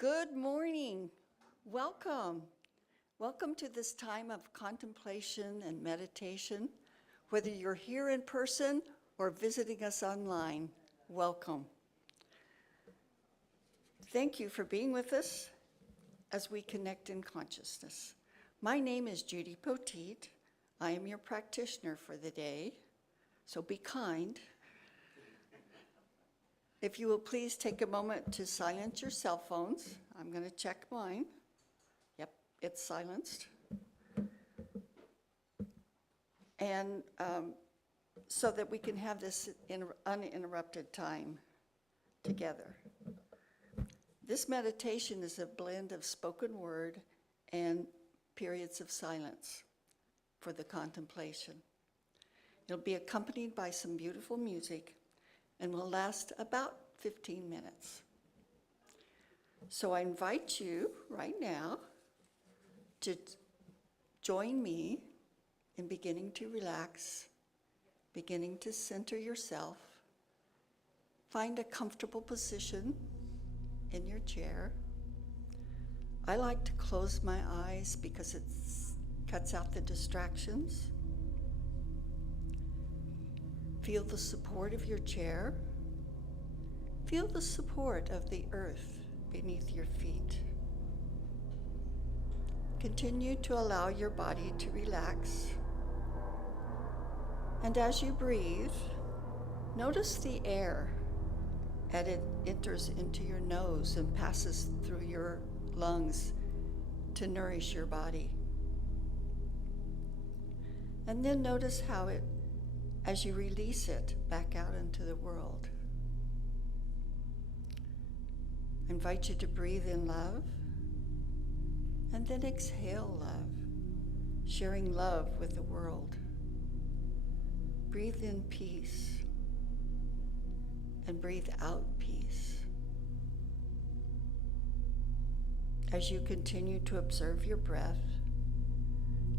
Good morning. Welcome. Welcome to this time of contemplation and meditation. Whether you're here in person or visiting us online, welcome. Thank you for being with us as we connect in consciousness. My name is Judy Poteet. I am your practitioner for the day, so be kind. If you will please take a moment to silence your cell phones. I'm going to check mine. Yep, it's silenced. And so that we can have this uninterrupted time together. This meditation is a blend of spoken word and periods of silence for the contemplation. It'll be accompanied by some beautiful music and will last about 15 minutes. So I invite you right now to join me in beginning to relax, beginning to center yourself. Find a comfortable position in your chair. I like to close my eyes because it cuts out the distractions. Feel the support of your chair. Feel the support of the earth beneath your feet. Continue to allow your body to relax. And as you breathe, notice the air as it enters into your nose and passes through your lungs to nourish your body. And then notice how it, as you release it back out into the world. I invite you to breathe in love and then exhale love, sharing love with the world. Breathe in peace and breathe out peace. As you continue to observe your breath,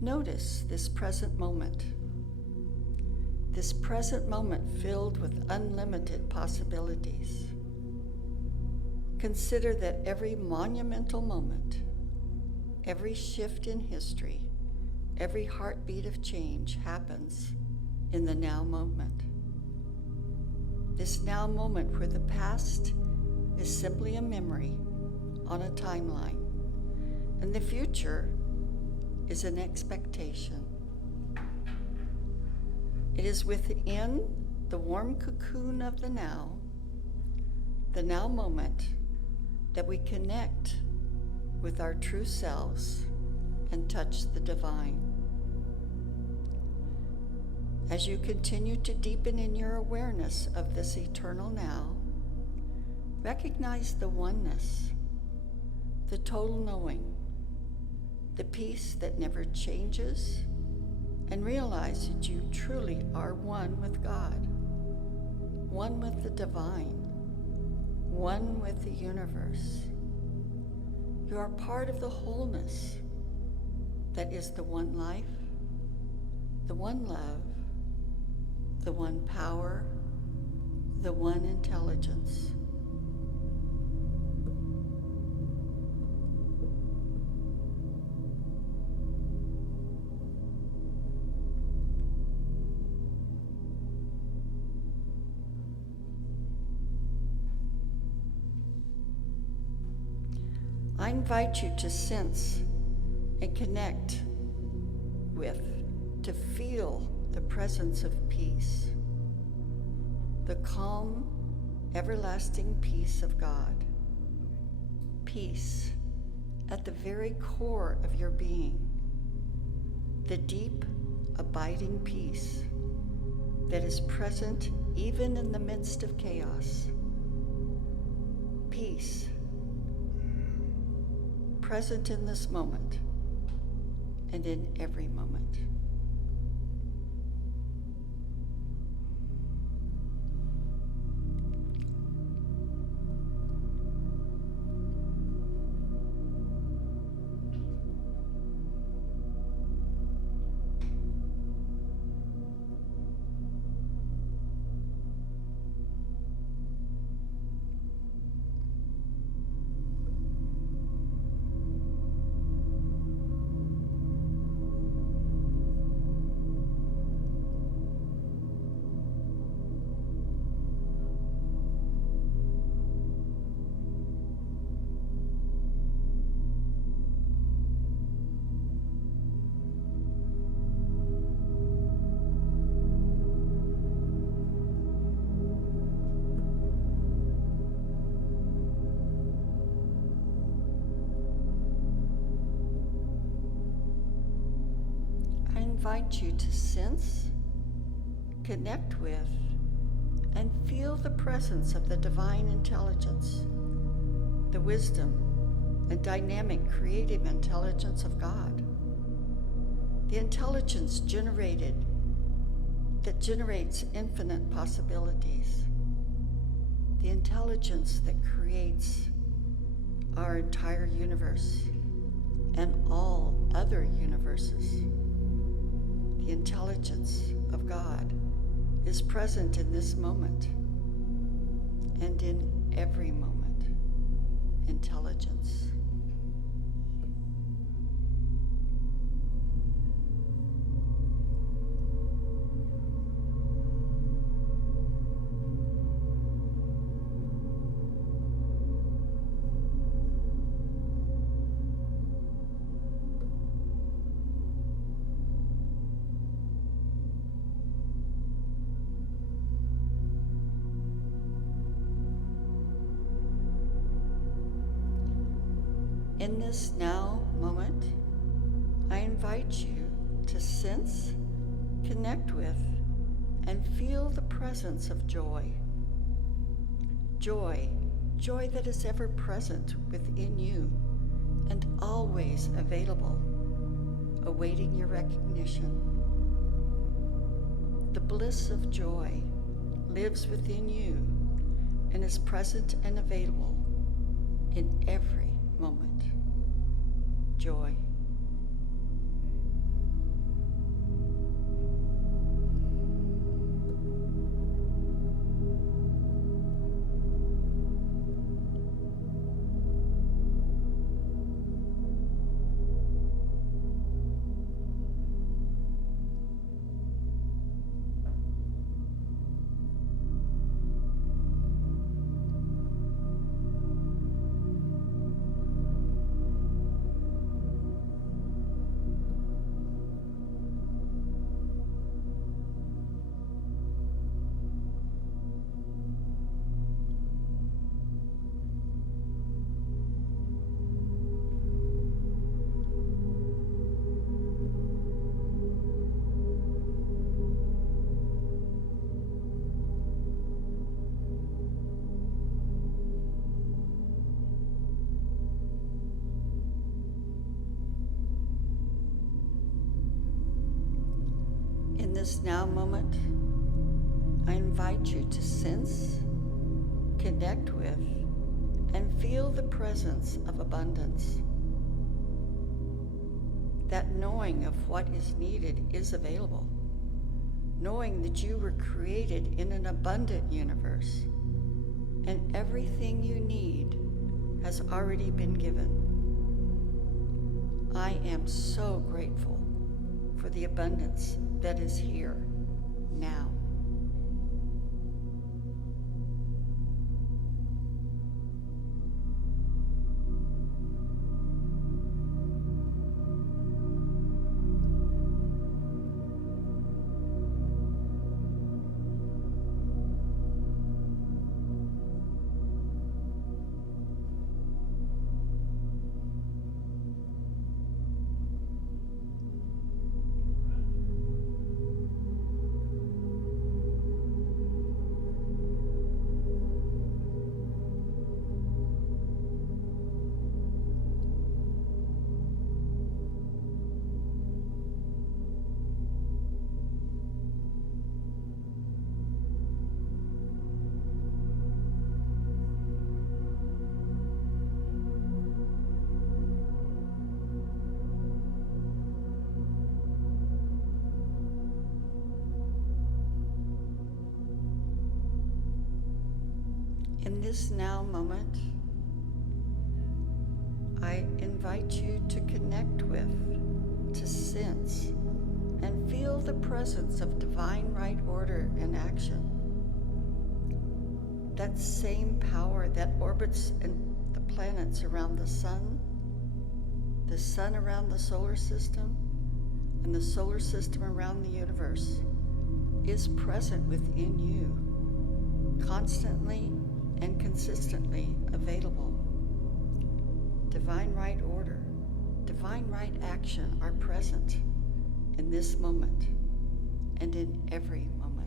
notice this present moment filled with unlimited possibilities. Consider that every monumental moment, every shift in history, every heartbeat of change happens in the now moment. This now moment where the past is simply a memory on a timeline, and the future is an expectation. It is within the warm cocoon of the now moment, that we connect with our true selves and touch the divine. As you continue to deepen in your awareness of this eternal now, recognize the oneness, the total knowing, the peace that never changes, and realize that you truly are one with God, one with the divine, one with the universe. You are part of the wholeness that is the one life, the one love, the one power, the one intelligence. I invite you to sense and connect with, to feel the presence of peace, the calm, everlasting peace of God. Peace at the very core of your being, the deep, abiding peace that is present even in the midst of chaos. Peace present in this moment and in every moment. I invite you to sense, connect with, and feel the presence of the divine intelligence, the wisdom and dynamic creative intelligence of God. The intelligence that generates infinite possibilities. The intelligence that creates our entire universe and all other universes. The intelligence of God is present in this moment and in every moment. Intelligence. In this now moment, I invite you to sense, connect with, and feel the presence of joy. Joy that is ever present within you and always available, awaiting your recognition. The bliss of joy lives within you and is present and available in every moment. joy. In this now moment, I invite you to sense, connect with, and feel the presence of abundance. That knowing of what is needed is available. Knowing that you were created in an abundant universe, and everything you need has already been given. I am so grateful for the abundance that is here now. In this now moment, I invite you to connect with, to sense, and feel the presence of divine right order and action. That same power that orbits in the planets around the sun around the solar system, and the solar system around the universe is present within you, constantly and consistently available. Divine right order, divine right action are present in this moment and in every moment.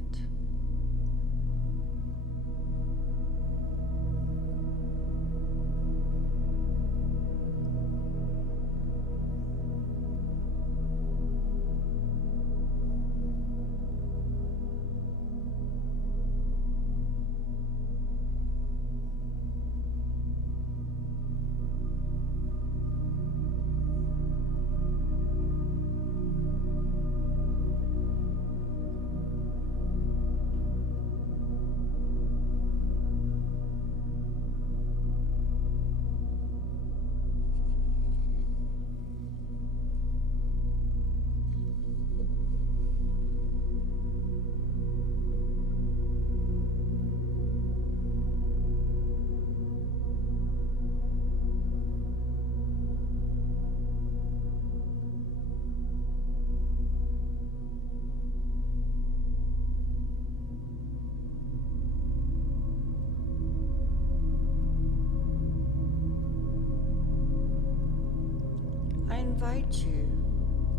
I invite you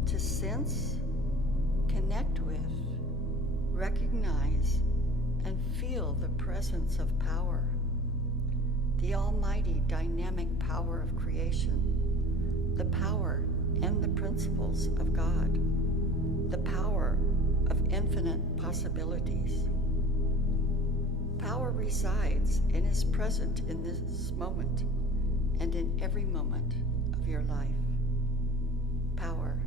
to sense, connect with, recognize, and feel the presence of power, the almighty dynamic power of creation, the power and the principles of God, the power of infinite possibilities. Power resides and is present in this moment and in every moment of your life. power.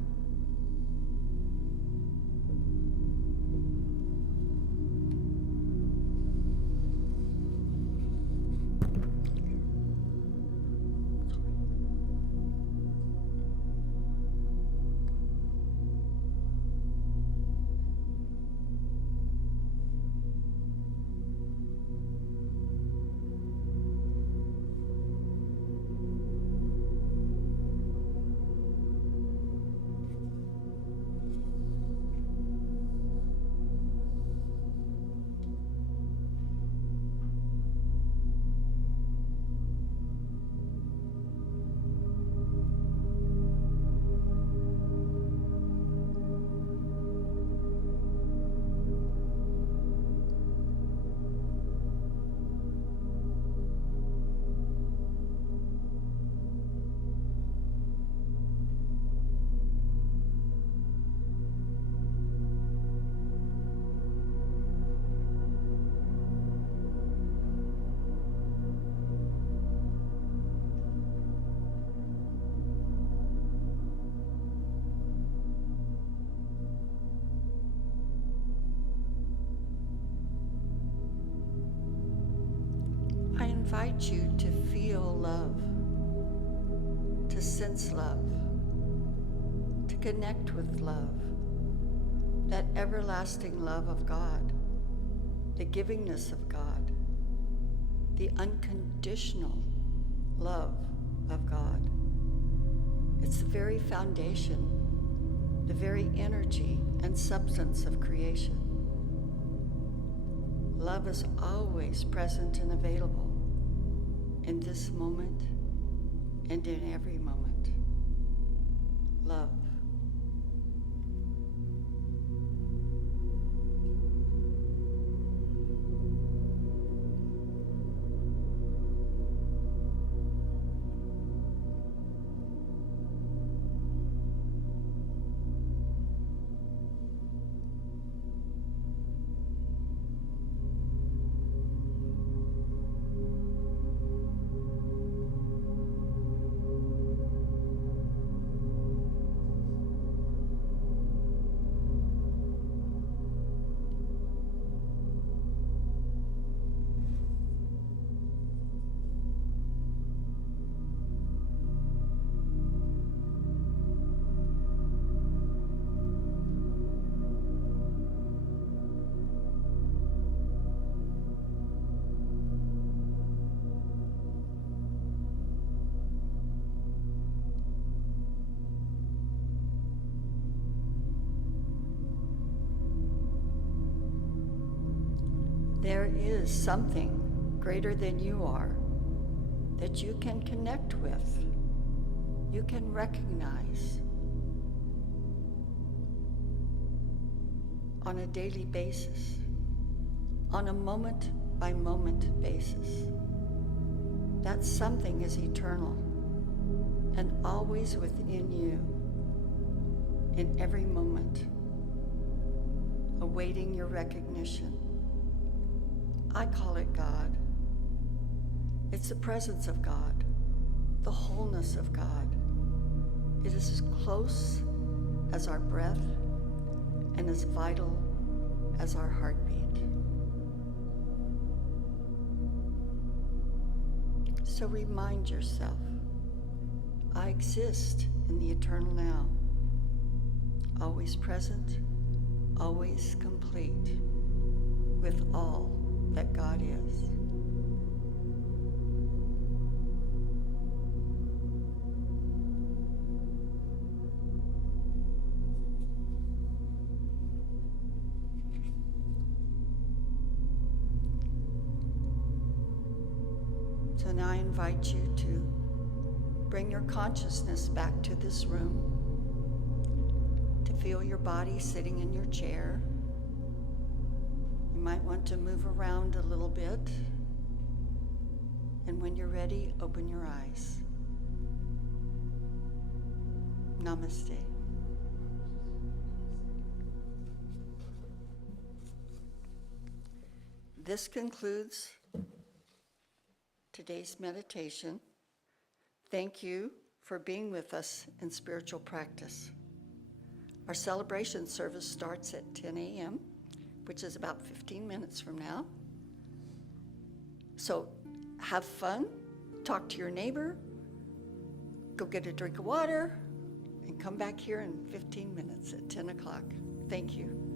I invite you to feel love, to sense love, to connect with love, that everlasting love of God, the givingness of God, the unconditional love of God. It's the very foundation, the very energy and substance of creation. Love is always present and available in this moment and in every moment. Love. There is something greater than you are that you can connect with, you can recognize on a daily basis, on a moment-by-moment basis. That something is eternal and always within you in every moment, awaiting your recognition. I call it God. It's the presence of God, the wholeness of God. It is as close as our breath and as vital as our heartbeat. So remind yourself, I exist in the eternal now, always present, always complete, with all that God is. So now I invite you to bring your consciousness back to this room, to feel your body sitting in your chair. You might want to move around a little bit, and when you're ready, open your eyes. Namaste. This concludes today's meditation. Thank you for being with us in spiritual practice. Our celebration service starts at 10 a.m., which is about 15 minutes from now. So have fun, talk to your neighbor, go get a drink of water, and come back here in 15 minutes at 10 o'clock. Thank you.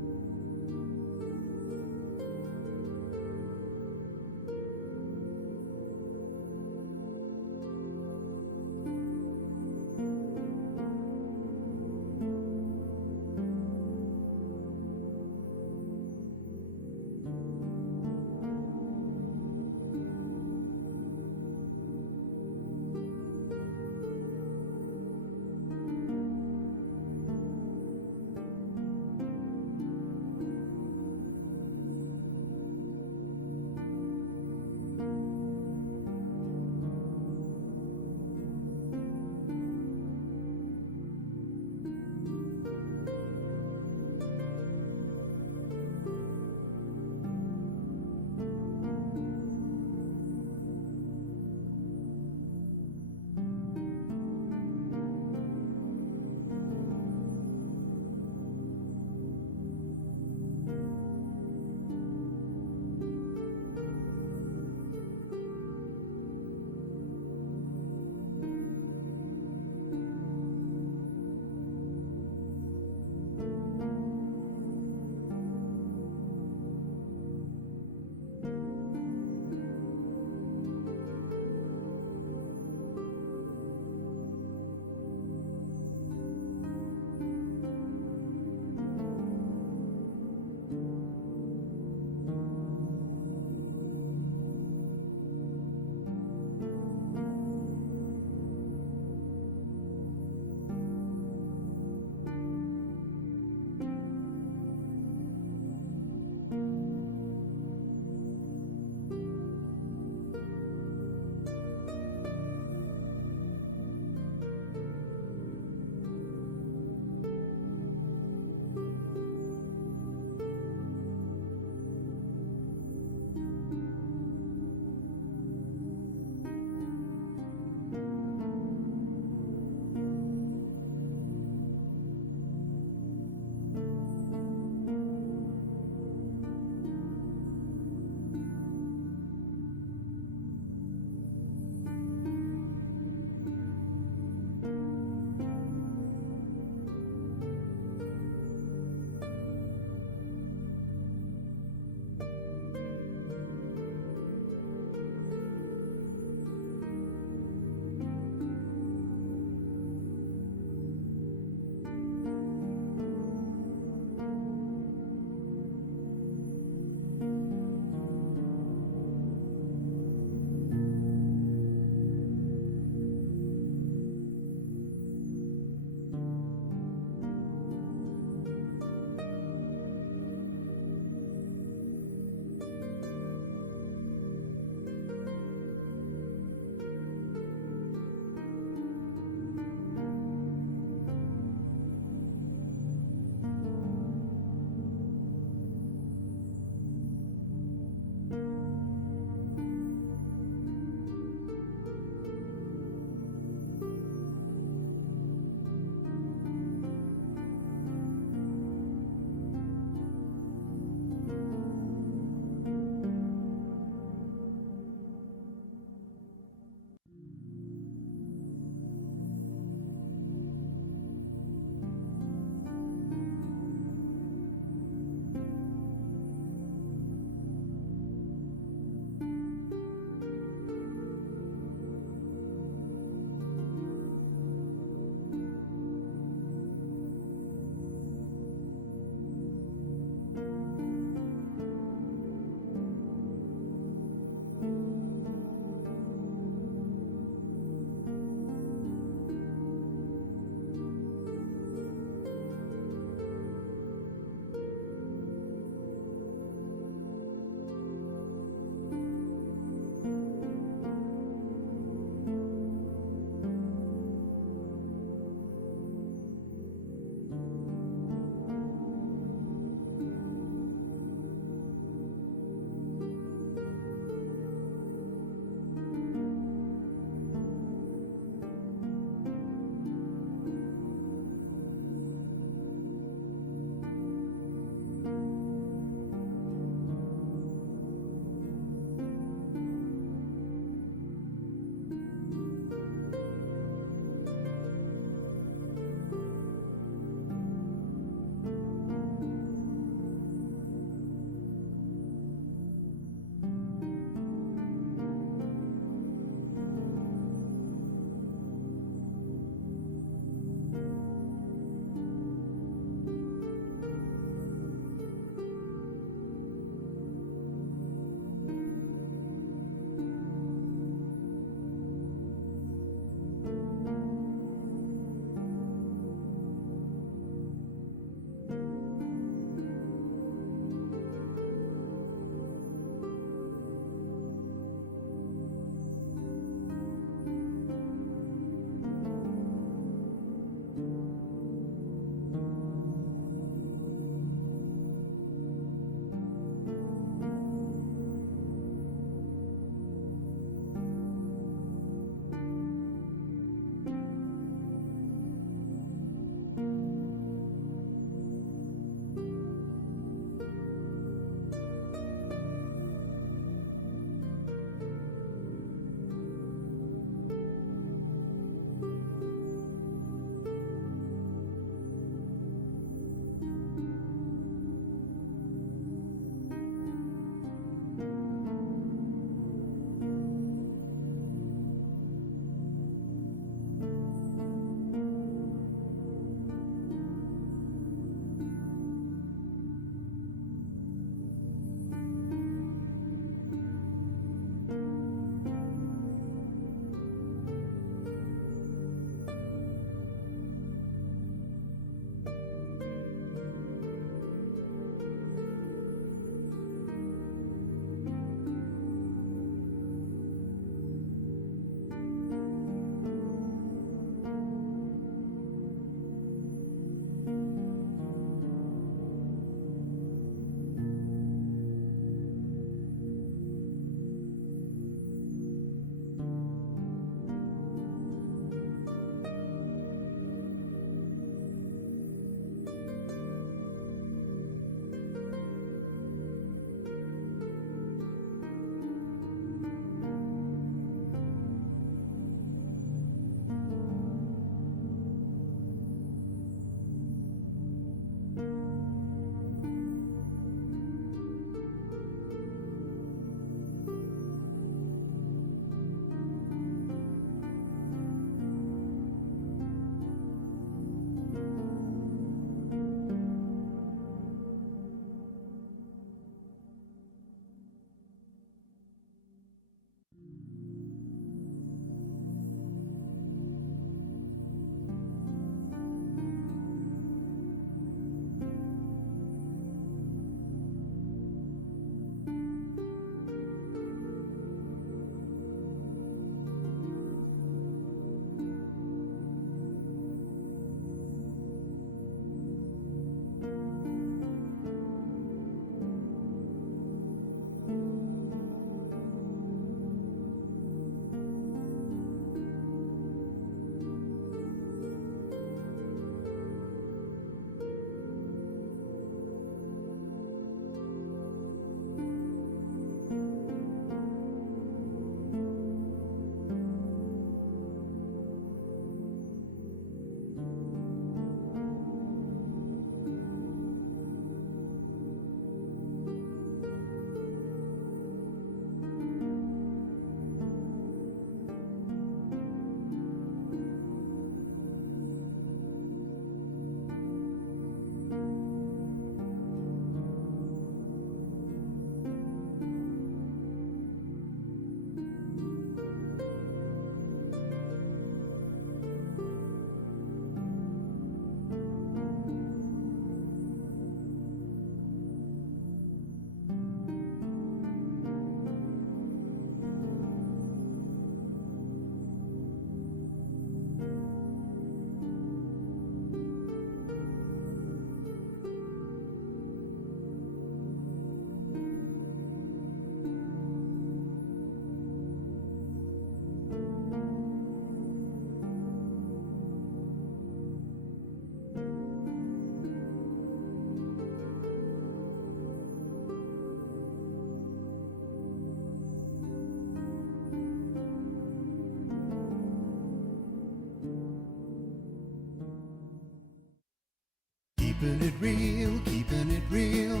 real, keeping it real,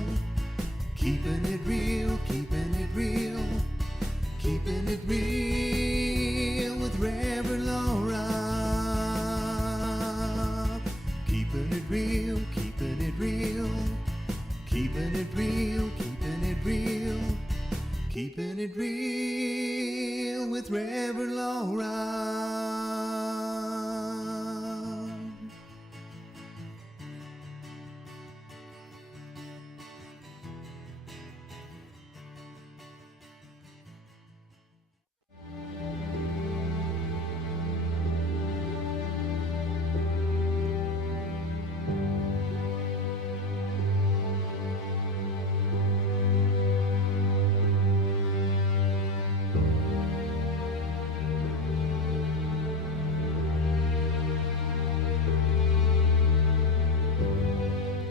keeping it real, keeping it real, keeping it real with Reverend Laura. Keeping it real, keeping it real, keeping it real, keeping it real, keeping it real with Reverend Laura.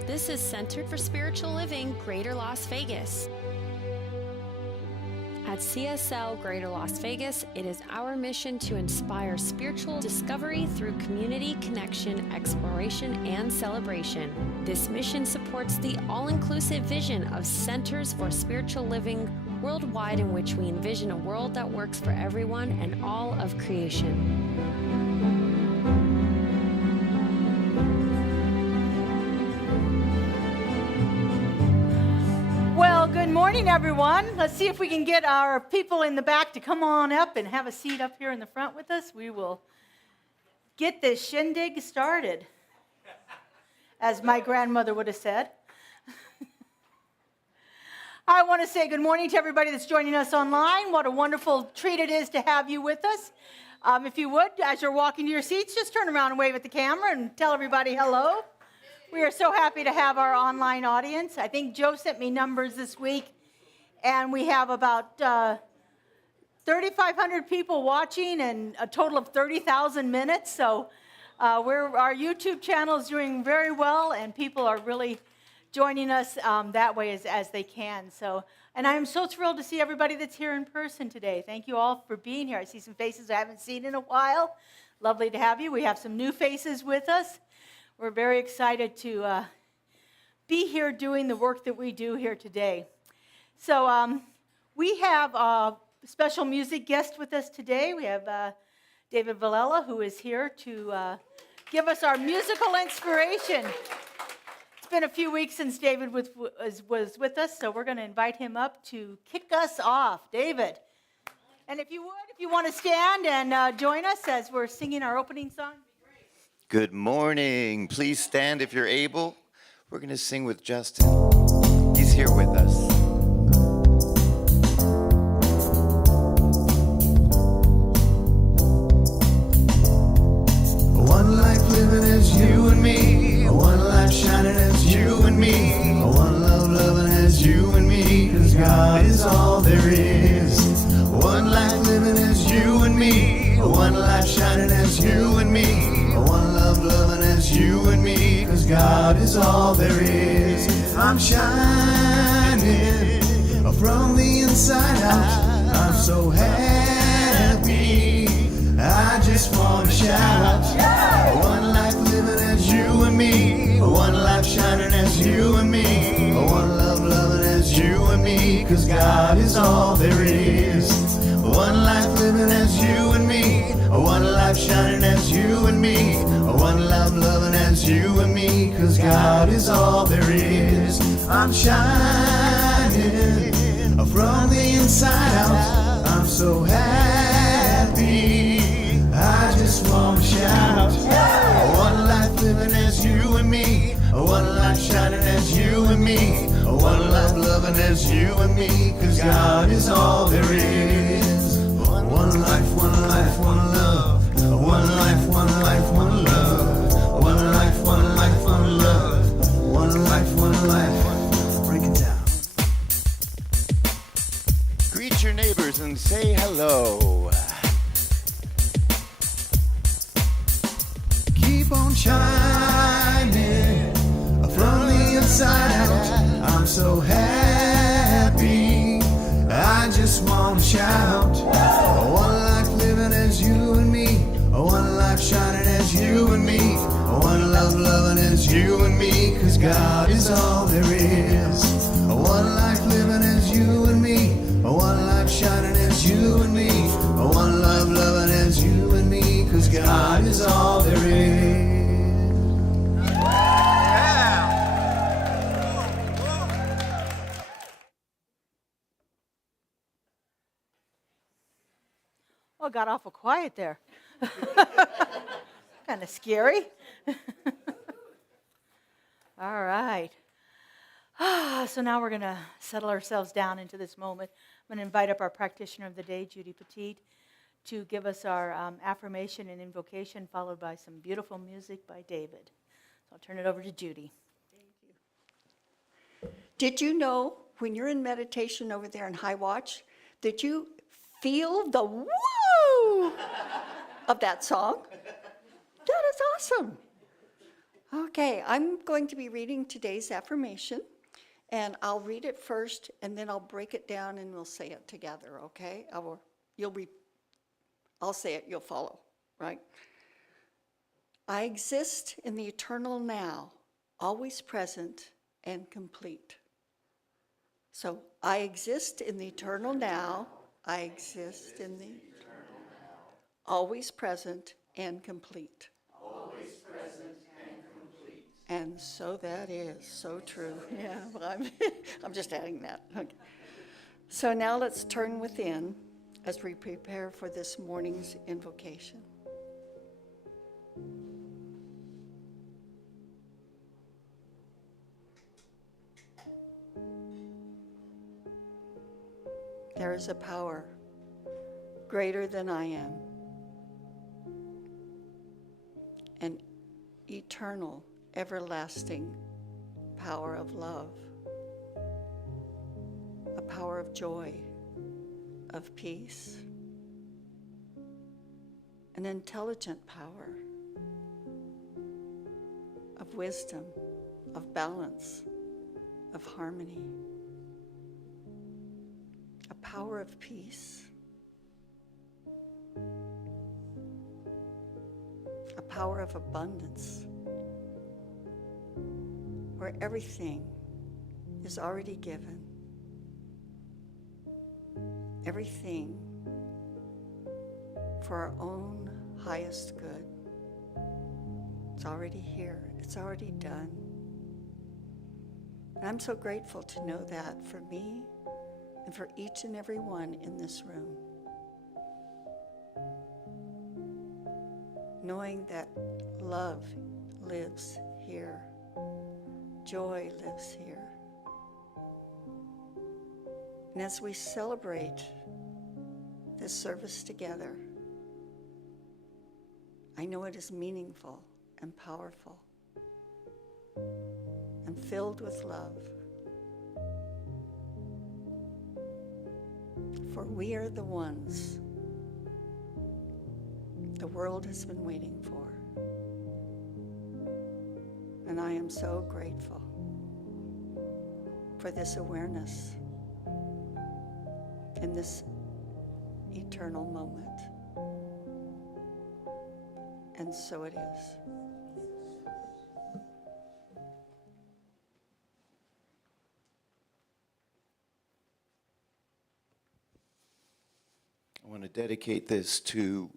This is Center for Spiritual Living, Greater Las Vegas. At CSL Greater Las Vegas, it is our mission to inspire spiritual discovery through community connection, exploration, and celebration. This mission supports the all-inclusive vision of Centers for Spiritual Living worldwide, in which we envision a world that works for everyone and all of creation. Well, good morning, everyone. Let's see if we can get our people in the back to come on up and have a seat up here in the front with us. We will get this shindig started, as my grandmother would have said. I want to say good morning to everybody that's joining us online. What a wonderful treat it is to have you with us. If you would, as you're walking to your seats, just turn around and wave at the camera and tell everybody hello. We are so happy to have our online audience. I think Joe sent me numbers this week, and we have about 3,500 people watching and a total of 30,000 minutes. So our YouTube channel is doing very well, and people are really joining us that way as they can. So, and I'm so thrilled to see everybody that's here in person today. Thank you all for being here. I see some faces I haven't seen in a while. Lovely to have you. We have some new faces with us. We're very excited to be here doing the work that we do here today. So we have a special music guest with us today. We have David Villela, who is here to give us our musical inspiration. It's been a few weeks since David was with us, so we're going to invite him up to kick us off. David. And if you want to stand and join us as we're singing our opening song. Good morning. Please stand if you're able. We're going to sing with Justin. He's here with us. One life living as you and me, one life shining as you and me, one love loving as you and me, 'cause God is all there is. One life living as you and me, one life shining as you and me, one love loving as you and me, 'cause God is all there is. I'm shining from the inside out. I'm so happy, I just want to shout. One life living as you and me, one life shining as you and me, one love loving as you and me, 'cause God is all there is. One life living as you and me, one life shining as you and me, one love loving as you and me, 'cause God is all there is. I'm shining from the inside out. I'm so happy, I just want to shout. One life living as you and me, one life shining as you and me, one love loving as you and me, 'cause God is all there is. One life, one life, one love. One life, one life, one love. One life, one life, one love. One life, one life. Break it down. Greet your neighbors and say hello. Keep on shining from the inside out. I'm so happy, I just want to shout. One life living as you and me, one life shining as you and me, one love loving as you and me, 'cause God is all there is. One life living as you and me, one life shining as you and me, one love loving as you and me, 'cause God is all there is. Oh, it got awful quiet there. Kind of scary. All right. So now we're going to settle ourselves down into this moment. I'm going to invite up our practitioner of the day, Judy Petit, to give us our affirmation and invocation, followed by some beautiful music by David. So I'll turn it over to Judy. Did you know when you're in meditation over there in High Watch that you feel the woo of that song? That is awesome. Okay, I'm going to be reading today's affirmation, and I'll read it first, and then I'll break it down, and we'll say it together, okay? I'll say it, you'll follow, right? I exist in the eternal now, always present and complete. So, I exist in the eternal now, I exist in the eternal now, always present and complete. Always present and complete. And so that is so true. Yeah, well, I'm just adding that. Okay. So now let's turn within as we prepare for this morning's invocation. There is a power greater than I am, an eternal, everlasting power of love, a power of joy, of peace, an intelligent power of wisdom, of balance, of harmony, a power of peace, a power of abundance, where everything is already given, everything for our own highest good. It's already here, it's already done. And I'm so grateful to know that for me and for each and every one in this room. Knowing that love lives here, joy lives here. And as we celebrate this service together, I know it is meaningful and powerful and filled with love. For we are the ones the world has been waiting for. And I am so grateful for this awareness in this eternal moment. And so it is. I want to dedicate this to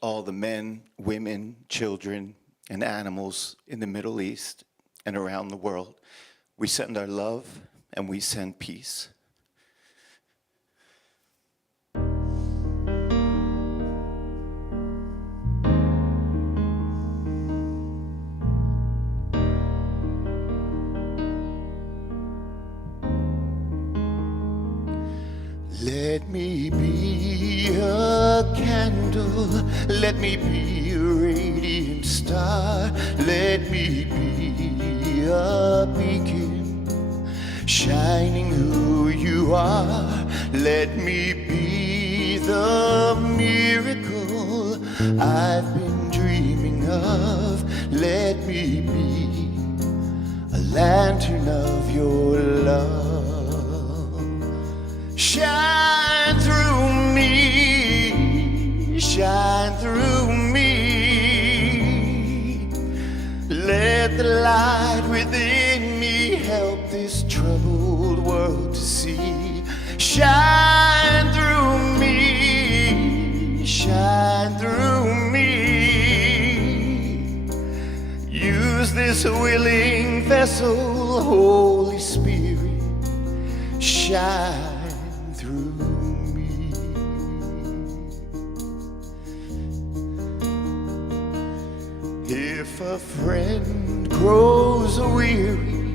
all the men, women, children, and animals in the Middle East and around the world. We send our love and we send peace. Let me be a candle, let me be a radiant star, let me be a beacon, shining who you are, let me be the miracle I've been dreaming of, let me be a lantern of your love. Shine through me, shine through me. Let the light within world to see. Shine through me, shine through me. Use this willing vessel, Holy Spirit, shine through me. If a friend grows weary,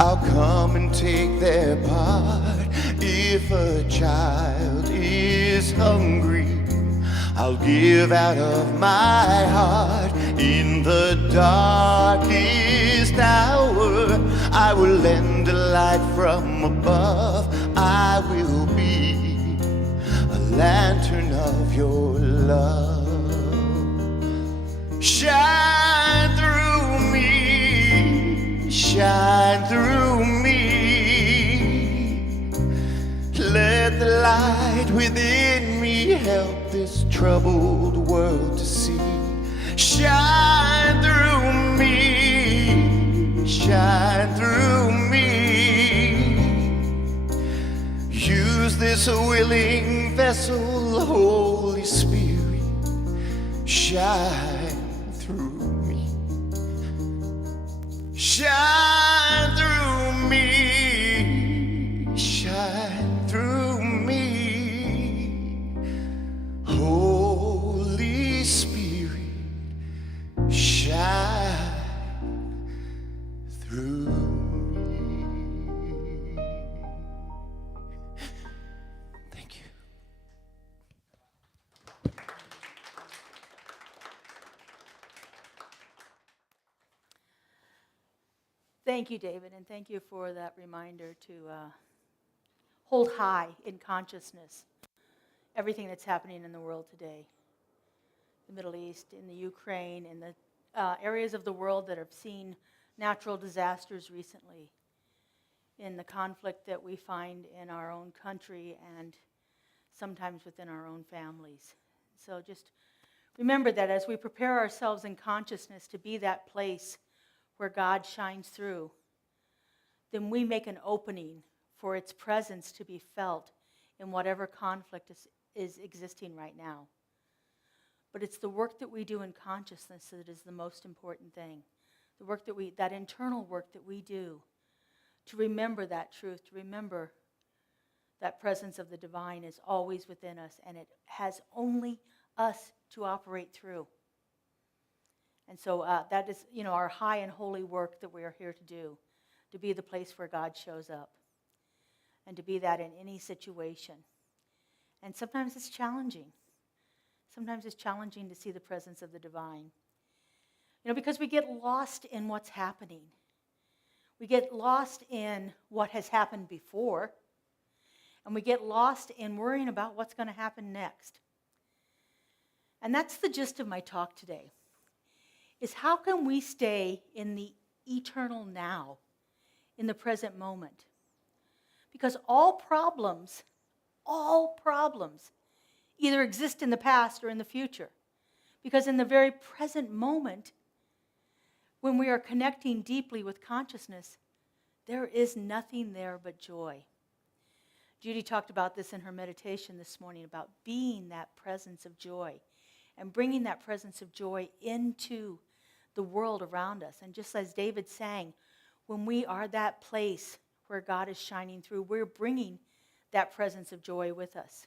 I'll come and take their part. If a child is hungry, I'll give out of my heart. In the darkest hour, I will lend a light from above. I will be a lantern of your love. Shine through me, shine through me. Let the light within me help this troubled world to see. Shine through me, shine through me. Use this willing vessel, Holy Spirit, shine through me. Shine through me, shine through me. Holy Spirit, shine through me. Thank you. Thank you, David, and thank you for that reminder to hold high in consciousness everything that's happening in the world today. The Middle East, in the Ukraine, in the areas of the world that have seen natural disasters recently, in the conflict that we find in our own country and sometimes within our own families. So just remember that as we prepare ourselves in consciousness to be that place where God shines through, then we make an opening for its presence to be felt in whatever conflict is existing right now. But it's the work that we do in consciousness that is the most important thing. The work that internal work that we do to remember that truth, to remember that presence of the divine is always within us, and it has only us to operate through. And so that is, our high and holy work that we are here to do, to be the place where God shows up, and to be that in any situation. And sometimes it's challenging. Sometimes it's challenging to see the presence of the divine. Because we get lost in what's happening. We get lost in what has happened before, and we get lost in worrying about what's going to happen next. And that's the gist of my talk today, is how can we stay in the eternal now, in the present moment? Because all problems either exist in the past or in the future. Because in the very present moment, when we are connecting deeply with consciousness, there is nothing there but joy. Judy talked about this in her meditation this morning, about being that presence of joy and bringing that presence of joy into the world around us. And just as David sang, when we are that place where God is shining through, we're bringing that presence of joy with us.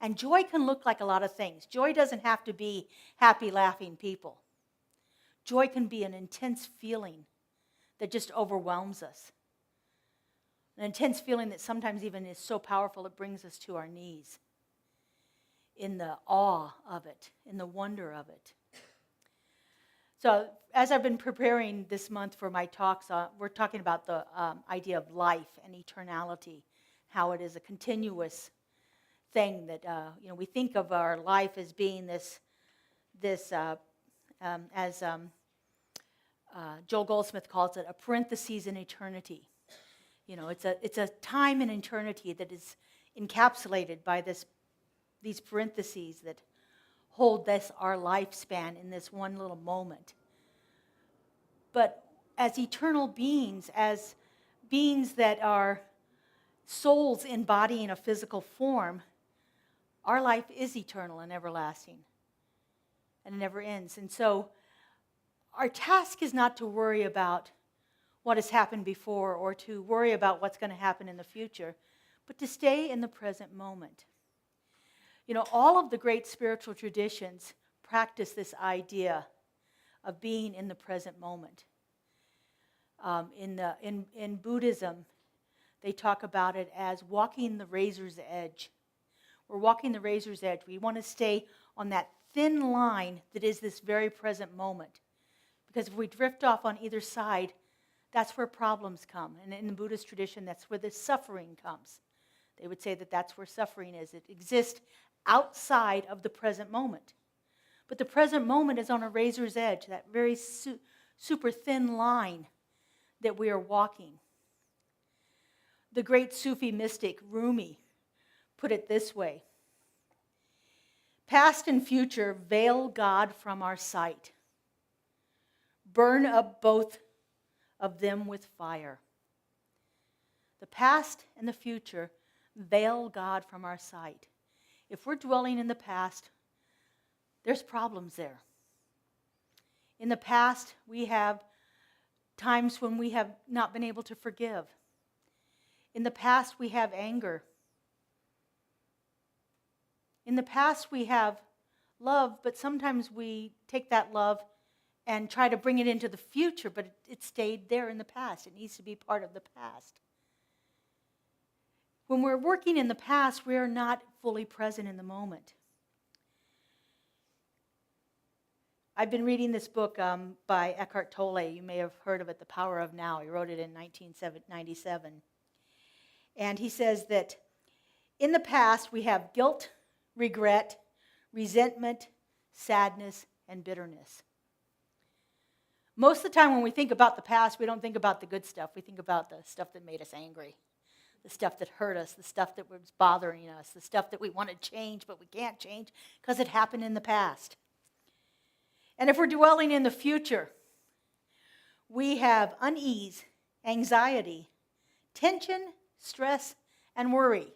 And joy can look like a lot of things. Joy doesn't have to be happy, laughing people. Joy can be an intense feeling that just overwhelms us. An intense feeling that sometimes even is so powerful it brings us to our knees in the awe of it, in the wonder of it. So as I've been preparing this month for my talks, we're talking about the idea of life and eternality, how it is a continuous thing that, we think of our life as being this as Joel Goldsmith calls it, a parenthesis in eternity. It's a time in eternity that is encapsulated by these parentheses that hold our lifespan in this one little moment. But as eternal beings, as beings that are souls embodying a physical form, our life is eternal and everlasting, and it never ends. And so our task is not to worry about what has happened before or to worry about what's going to happen in the future, but to stay in the present moment. You know, all of the great spiritual traditions practice this idea of being in the present moment. In Buddhism, they talk about it as walking the razor's edge. We're walking the razor's edge. We want to stay on that thin line that is this very present moment. Because if we drift off on either side, that's where problems come. And in the Buddhist tradition, that's where the suffering comes. They would say that that's where suffering is. It exists outside of the present moment. But the present moment is on a razor's edge, that very super thin line that we are walking. The great Sufi mystic Rumi put it this way: past and future veil God from our sight. Burn up both of them with fire. The past and the future veil God from our sight. If we're dwelling in the past, there's problems there. In the past, we have times when we have not been able to forgive. In the past, we have anger. In the past, we have love, but sometimes we take that love and try to bring it into the future, but it stayed there in the past. It needs to be part of the past. When we're working in the past, we are not fully present in the moment. I've been reading this book by Eckhart Tolle. You may have heard of it, The Power of Now. He wrote it in 1997. And he says that in the past, we have guilt, regret, resentment, sadness, and bitterness. Most of the time when we think about the past, we don't think about the good stuff. We think about the stuff that made us angry, the stuff that hurt us, the stuff that was bothering us, the stuff that we want to change but we can't change because it happened in the past. And if we're dwelling in the future, we have unease, anxiety, tension, stress, and worry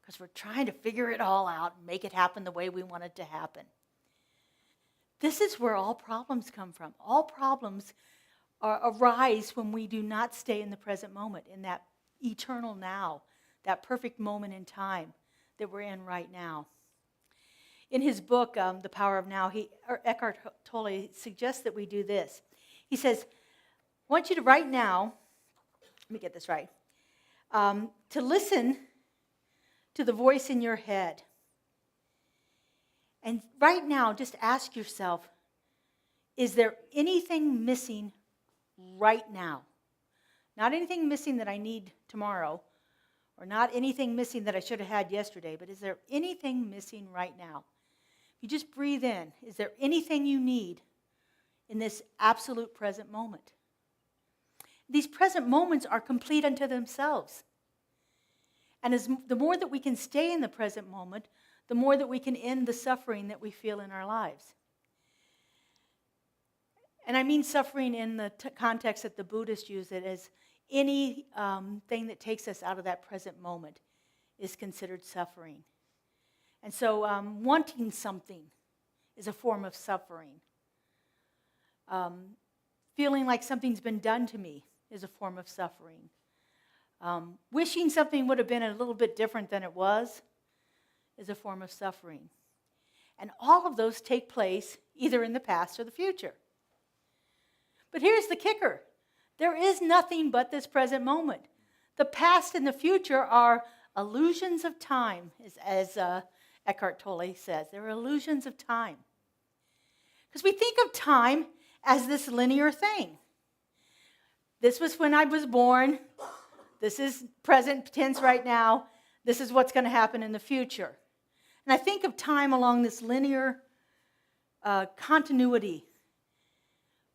because we're trying to figure it all out and make it happen the way we want it to happen. This is where all problems come from. All problems arise when we do not stay in the present moment, in that eternal now, that perfect moment in time that we're in right now. In his book, The Power of Now, Eckhart Tolle suggests that we do this. He says, I want you to right now, let me get this right, to listen to the voice in your head. And right now, just ask yourself, is there anything missing right now? Not anything missing that I need tomorrow, or not anything missing that I should have had yesterday, but is there anything missing right now? You just breathe in. Is there anything you need in this absolute present moment? These present moments are complete unto themselves. And the more that we can stay in the present moment, the more that we can end the suffering that we feel in our lives. And I mean suffering in the context that the Buddhists use it as any thing that takes us out of that present moment is considered suffering. And so wanting something is a form of suffering. Feeling like something's been done to me is a form of suffering. Wishing something would have been a little bit different than it was is a form of suffering. And all of those take place either in the past or the future. But here's the kicker. There is nothing but this present moment. The past and the future are illusions of time, as Eckhart Tolle says. They're illusions of time. Because we think of time as this linear thing. This was when I was born. This is present tense right now. This is what's going to happen in the future. And I think of time along this linear continuity.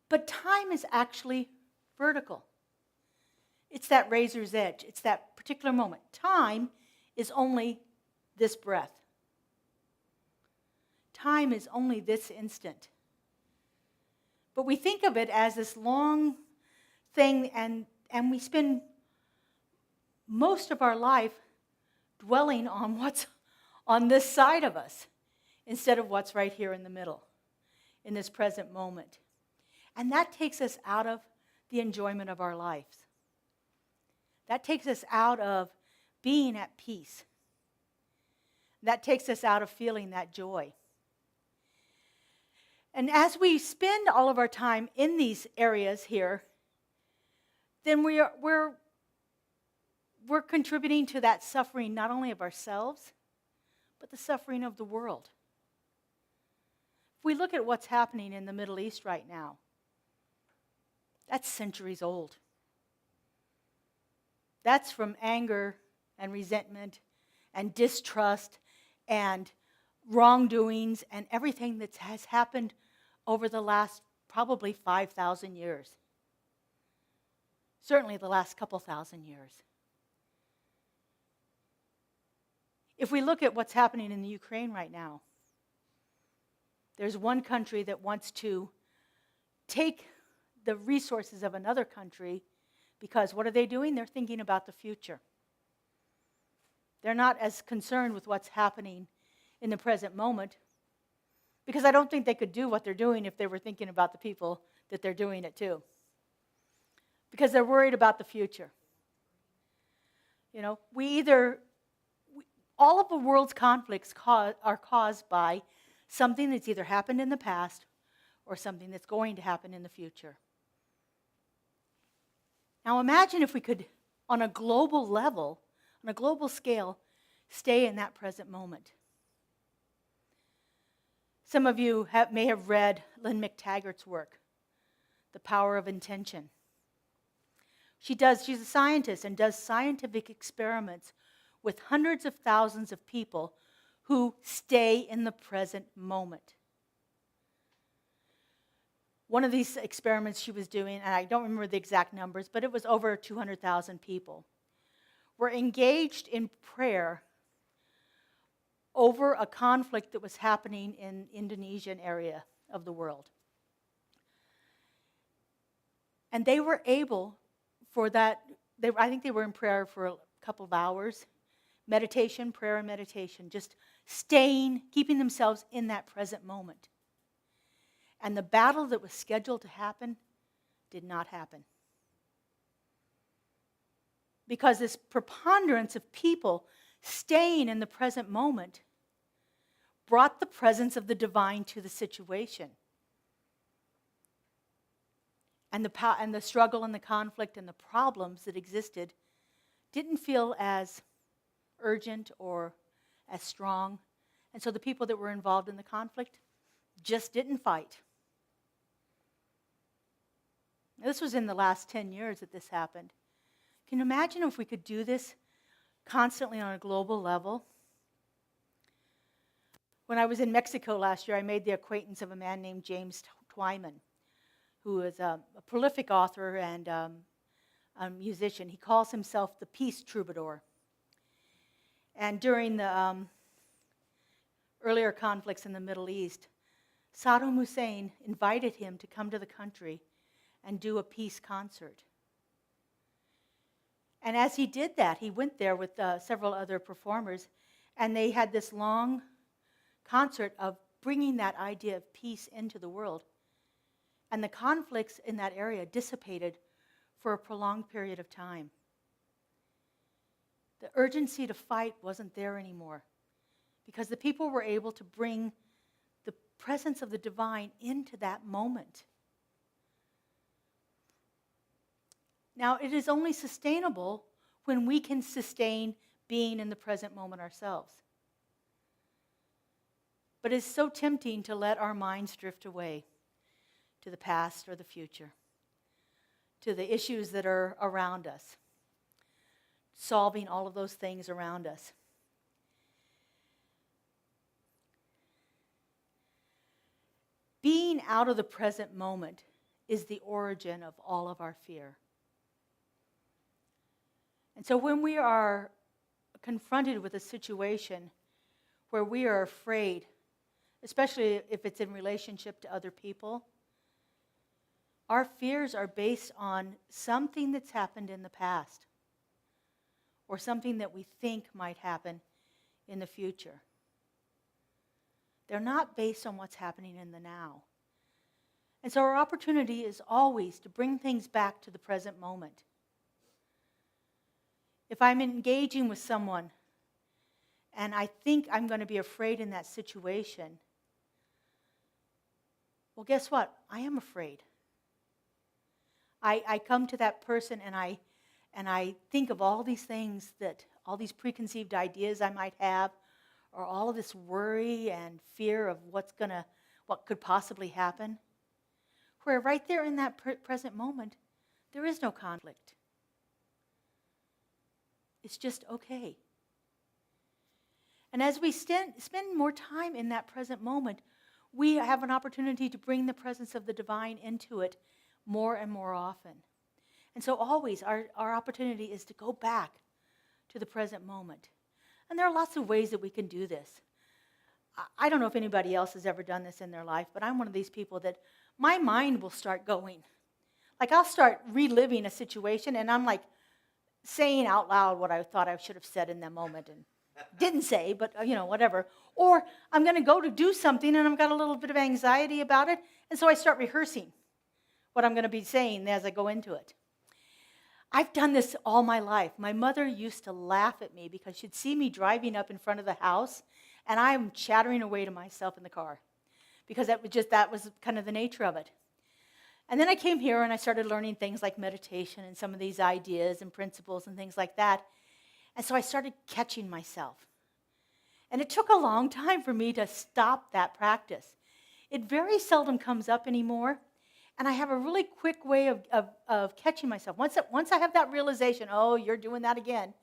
But time is actually vertical. It's that razor's edge. It's that particular moment. Time is only this breath. Time is only this instant. But we think of it as this long thing, and we spend most of our life dwelling on what's on this side of us instead of what's right here in the middle, in this present moment. And that takes us out of the enjoyment of our lives. That takes us out of being at peace. That takes us out of feeling that joy. And as we spend all of our time in these areas here, then we're contributing to that suffering not only of ourselves, but the suffering of the world. If we look at what's happening in the Middle East right now, that's centuries old. That's from anger and resentment and distrust and wrongdoings and everything that has happened over the last probably 5,000 years. Certainly the last couple thousand years. If we look at what's happening in the Ukraine right now, there's one country that wants to take the resources of another country because what are they doing? They're thinking about the future. They're not as concerned with what's happening in the present moment because I don't think they could do what they're doing if they were thinking about the people that they're doing it to. Because they're worried about the future. You know, all of the world's conflicts are caused by something that's either happened in the past or something that's going to happen in the future. Now imagine if we could, on a global level, on a global scale, stay in that present moment. Some of you may have read Lynn McTaggart's work, The Power of Intention. She's a scientist and does scientific experiments with hundreds of thousands of people who stay in the present moment. One of these experiments she was doing, and I don't remember the exact numbers, but it was over 200,000 people, were engaged in prayer over a conflict that was happening in the Indonesian area of the world. And they were able, for that, I think they were in prayer for a couple of hours, meditation, prayer and meditation, just keeping themselves in that present moment. And the battle that was scheduled to happen did not happen. Because this preponderance of people staying in the present moment brought the presence of the divine to the situation. And the struggle and the conflict and the problems that existed didn't feel as urgent or as strong. And so the people that were involved in the conflict just didn't fight. This was in the last 10 years that this happened. Can you imagine if we could do this constantly on a global level? When I was in Mexico last year, I made the acquaintance of a man named James Twyman, who is a prolific author and a musician. He calls himself the Peace Troubadour. And during the earlier conflicts in the Middle East, Saddam Hussein invited him to come to the country and do a peace concert. And as he did that, he went there with several other performers, and they had this long concert of bringing that idea of peace into the world. And the conflicts in that area dissipated for a prolonged period of time. The urgency to fight wasn't there anymore because the people were able to bring the presence of the divine into that moment. Now, it is only sustainable when we can sustain being in the present moment ourselves. But it's so tempting to let our minds drift away to the past or the future, to the issues that are around us, solving all of those things around us. Being out of the present moment is the origin of all of our fear. And so when we are confronted with a situation where we are afraid, especially if it's in relationship to other people, our fears are based on something that's happened in the past or something that we think might happen in the future. They're not based on what's happening in the now. And so our opportunity is always to bring things back to the present moment. If I'm engaging with someone and I think I'm going to be afraid in that situation, well, guess what? I am afraid. I come to that person and I think of all these things, all these preconceived ideas I might have, or all of this worry and fear of what could possibly happen. Where right there in that present moment, there is no conflict. It's just okay. And as we spend more time in that present moment, we have an opportunity to bring the presence of the divine into it more and more often. And so always our opportunity is to go back to the present moment. And there are lots of ways that we can do this. I don't know if anybody else has ever done this in their life, but I'm one of these people that my mind will start going. Like I'll start reliving a situation and I'm like saying out loud what I thought I should have said in that moment and didn't say, but whatever. Or I'm going to go to do something and I've got a little bit of anxiety about it, and so I start rehearsing what I'm going to be saying as I go into it. I've done this all my life. My mother used to laugh at me because she'd see me driving up in front of the house and I'm chattering away to myself in the car because that was kind of the nature of it. And then I came here and I started learning things like meditation and some of these ideas and principles and things like that. And so I started catching myself. And it took a long time for me to stop that practice. It very seldom comes up anymore. And I have a really quick way of catching myself. Once I have that realization, oh, you're doing that again,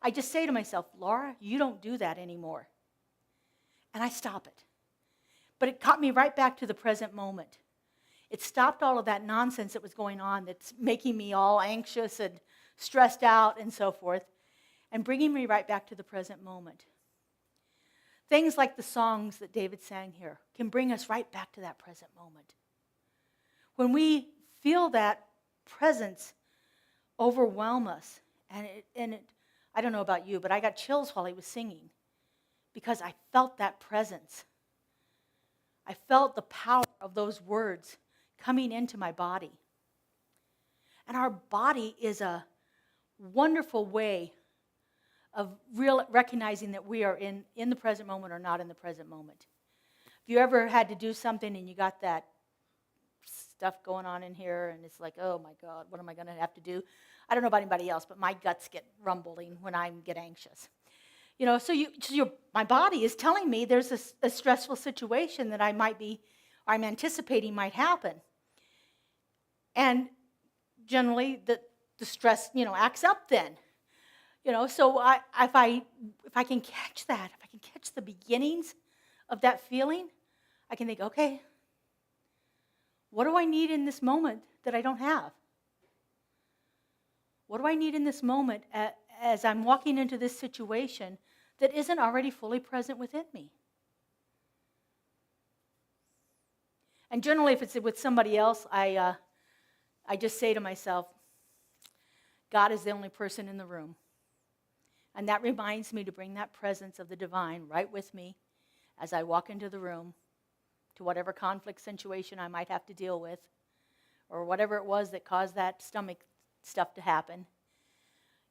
I just say to myself, Laura, you don't do that anymore. And I stop it. But it caught me right back to the present moment. It stopped all of that nonsense that was going on that's making me all anxious and stressed out and so forth, and bringing me right back to the present moment. Things like the songs that David sang here can bring us right back to that present moment. When we feel that presence overwhelm us, and I don't know about you, but I got chills while he was singing because I felt that presence. I felt the power of those words coming into my body. And our body is a wonderful way of recognizing that we are in the present moment or not in the present moment. If you ever had to do something and you got that stuff going on in here and it's like, oh my God, what am I going to have to do? I don't know about anybody else, but my guts get rumbling when I get anxious. My body is telling me there's a stressful situation that I'm anticipating might happen. And generally the stress, acts up then. So if I can catch that, if I can catch the beginnings of that feeling, I can think, okay, what do I need in this moment that I don't have? What do I need in this moment as I'm walking into this situation that isn't already fully present within me? And generally, if it's with somebody else, I just say to myself, God is the only person in the room. And that reminds me to bring that presence of the divine right with me as I walk into the room to whatever conflict situation I might have to deal with, or whatever it was that caused that stomach stuff to happen.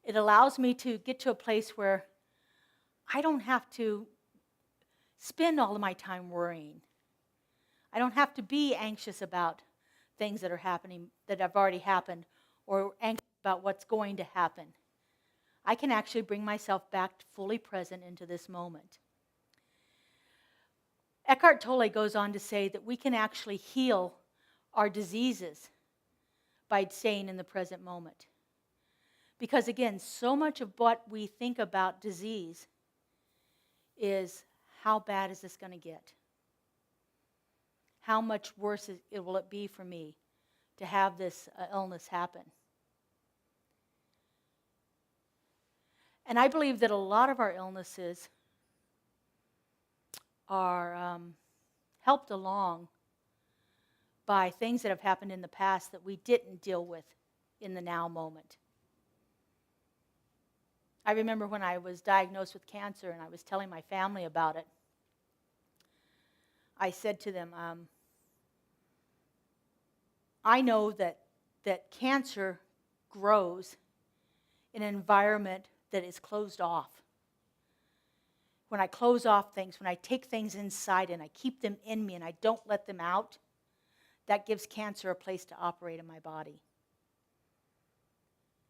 It allows me to get to a place where I don't have to spend all of my time worrying. I don't have to be anxious about things that are happening, that have already happened, or anxious about what's going to happen. I can actually bring myself back fully present into this moment. Eckhart Tolle goes on to say that we can actually heal our diseases by staying in the present moment. Because again, so much of what we think about disease is, how bad is this going to get? How much worse will it be for me to have this illness happen? And I believe that a lot of our illnesses are helped along by things that have happened in the past that we didn't deal with in the now moment. I remember when I was diagnosed with cancer and I was telling my family about it, I said to them, I know that cancer grows in an environment that is closed off. When I close off things, when I take things inside and I keep them in me and I don't let them out, that gives cancer a place to operate in my body.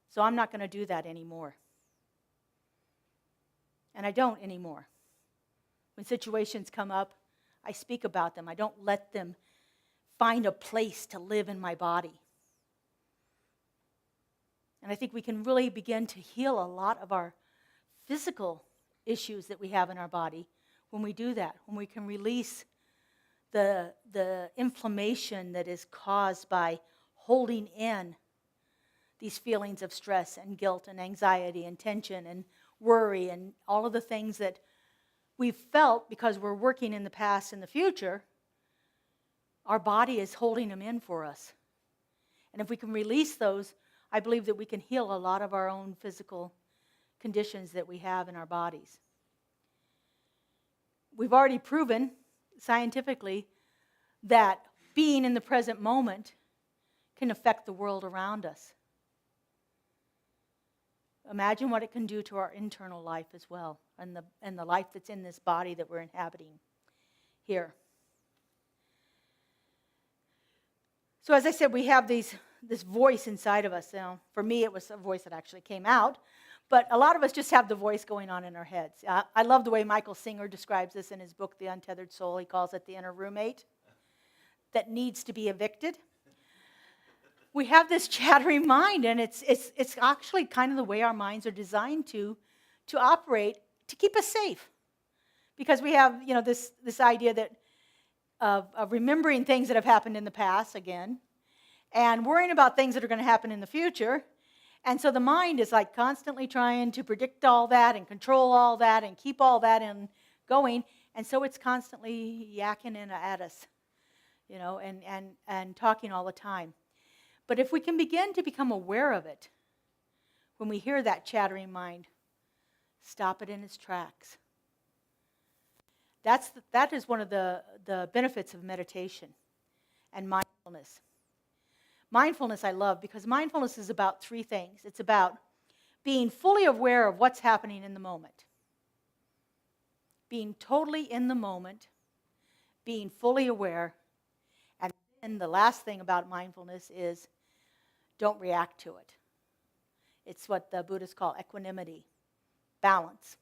So I'm not going to do that anymore. And I don't anymore. When situations come up, I speak about them. I don't let them find a place to live in my body. And I think we can really begin to heal a lot of our physical issues that we have in our body when we do that, when we can release the inflammation that is caused by holding in these feelings of stress and guilt and anxiety and tension and worry and all of the things that we've felt because we're working in the past and the future. Our body is holding them in for us. And if we can release those, I believe that we can heal a lot of our own physical conditions that we have in our bodies. We've already proven scientifically that being in the present moment can affect the world around us. Imagine what it can do to our internal life as well, and the life that's in this body that we're inhabiting here. So as I said, we have this voice inside of us. Now, for me, it was a voice that actually came out, but a lot of us just have the voice going on in our heads. I love the way Michael Singer describes this in his book, The Untethered Soul. He calls it the inner roommate that needs to be evicted. We have this chattering mind, and it's actually kind of the way our minds are designed to operate to keep us safe, because we have this idea that of remembering things that have happened in the past again, and worrying about things that are going to happen in the future, and so the mind is like constantly trying to predict all that and control all that and keep all that in going, and so it's constantly yakking at us, and talking all the time. But if we can begin to become aware of it, when we hear that chattering mind, stop it in its tracks. That is one of the benefits of meditation and mindfulness. Mindfulness I love because mindfulness is about three things. It's about being fully aware of what's happening in the moment, being totally in the moment, being fully aware, and the last thing about mindfulness is don't react to it. It's what the Buddhists call equanimity, balance.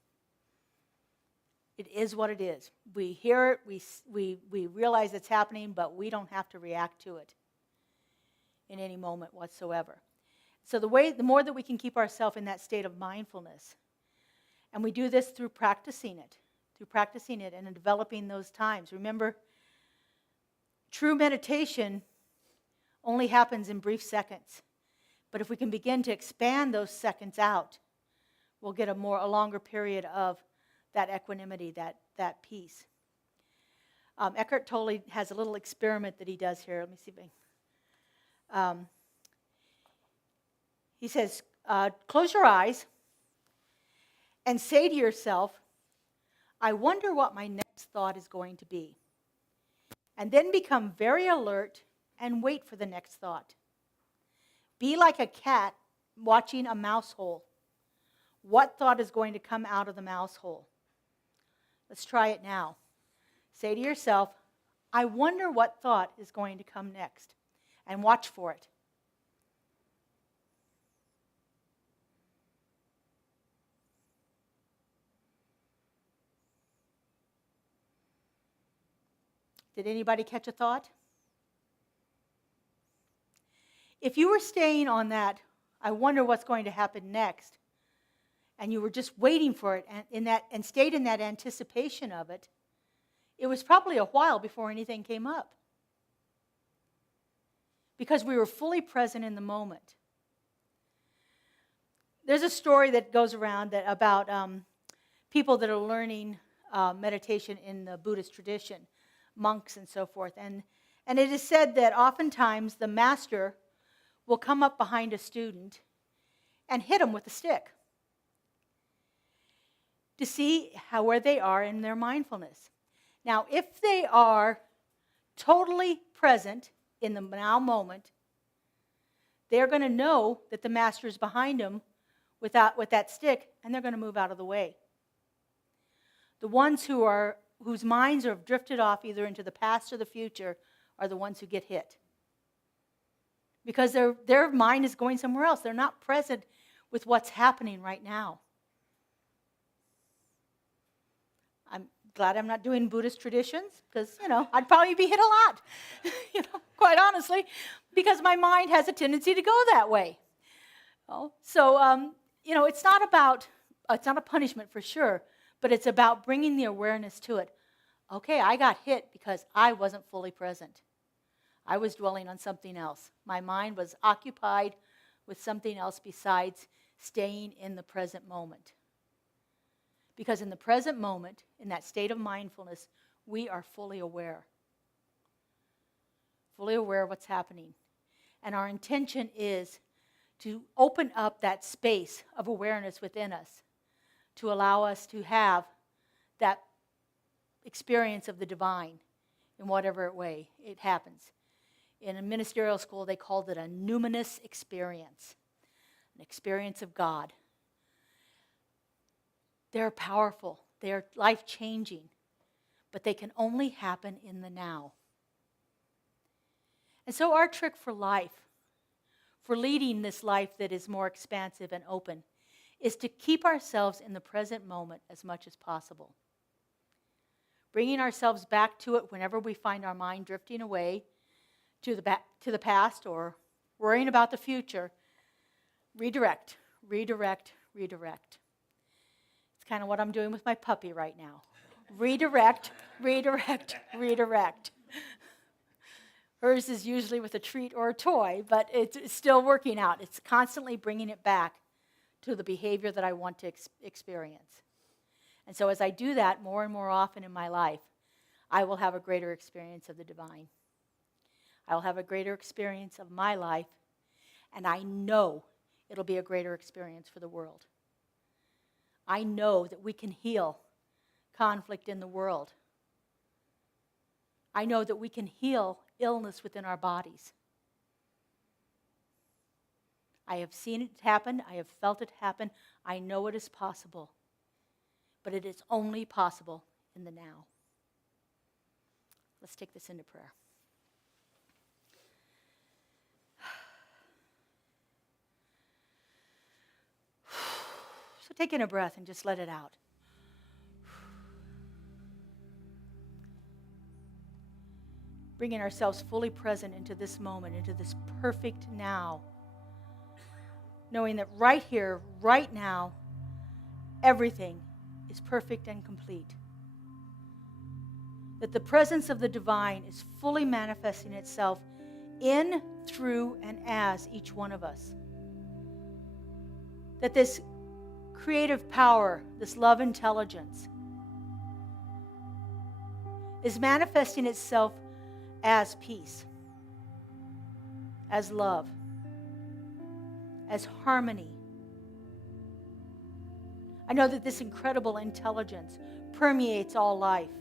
It is what it is. We hear it, we realize it's happening, but we don't have to react to it in any moment whatsoever. So the more that we can keep ourselves in that state of mindfulness, and we do this through practicing it and developing those times. Remember, true meditation only happens in brief seconds. But if we can begin to expand those seconds out, we'll get a longer period of that equanimity, that peace. Eckhart Tolle has a little experiment that he does here. Let me see if he says, close your eyes and say to yourself, I wonder what my next thought is going to be. And then become very alert and wait for the next thought. Be like a cat watching a mouse hole. What thought is going to come out of the mouse hole? Let's try it now. Say to yourself, I wonder what thought is going to come next, and watch for it. Did anybody catch a thought? If you were staying on that, I wonder what's going to happen next, and you were just waiting for it and stayed in that anticipation of it, it was probably a while before anything came up. Because we were fully present in the moment. There's a story that goes around about people that are learning meditation in the Buddhist tradition, monks and so forth. And it is said that oftentimes the master will come up behind a student and hit him with a stick. to see where they are in their mindfulness. Now, if they are totally present in the now moment, they're going to know that the master is behind them with that stick, and they're going to move out of the way. The ones whose minds have drifted off either into the past or the future are the ones who get hit. Because their mind is going somewhere else. They're not present with what's happening right now. I'm glad I'm not doing Buddhist traditions because, I'd probably be hit a lot, quite honestly, because my mind has a tendency to go that way. So, it's not a punishment for sure, but it's about bringing the awareness to it. Okay, I got hit because I wasn't fully present. I was dwelling on something else. My mind was occupied with something else besides staying in the present moment. Because in the present moment, in that state of mindfulness, we are fully aware. Fully aware of what's happening. And our intention is to open up that space of awareness within us to allow us to have that experience of the divine in whatever way it happens. In a ministerial school, they called it a numinous experience, an experience of God. They're powerful. They're life-changing, but they can only happen in the now. And so our trick for life, for leading this life that is more expansive and open, is to keep ourselves in the present moment as much as possible. Bringing ourselves back to it whenever we find our mind drifting away to the past or worrying about the future. Redirect, redirect, redirect. It's kind of what I'm doing with my puppy right now. Redirect, redirect, redirect. Hers is usually with a treat or a toy, but it's still working out. It's constantly bringing it back to the behavior that I want to experience. And so as I do that more and more often in my life, I will have a greater experience of the divine. I will have a greater experience of my life, and I know it'll be a greater experience for the world. I know that we can heal conflict in the world. I know that we can heal illness within our bodies. I have seen it happen. I have felt it happen. I know it is possible. But it is only possible in the now. Let's take this into prayer. So take in a breath and just let it out. Bringing ourselves fully present into this moment, into this perfect now. Knowing that right here, right now, everything is perfect and complete. That the presence of the divine is fully manifesting itself in, through, and as each one of us. That this creative power, this love intelligence, is manifesting itself as peace, as love, as harmony. I know that this incredible intelligence permeates all life,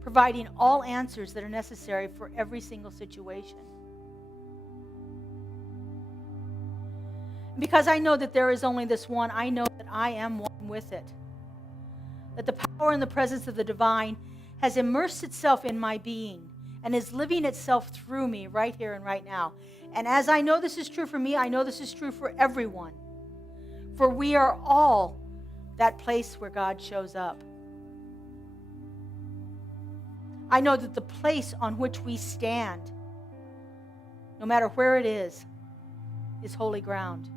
providing all answers that are necessary for every single situation. Because I know that there is only this one, I know that I am one with it. That the power and the presence of the divine has immersed itself in my being and is living itself through me right here and right now. And as I know this is true for me, I know this is true for everyone. For we are all that place where God shows up. I know that the place on which we stand, no matter where it is holy ground.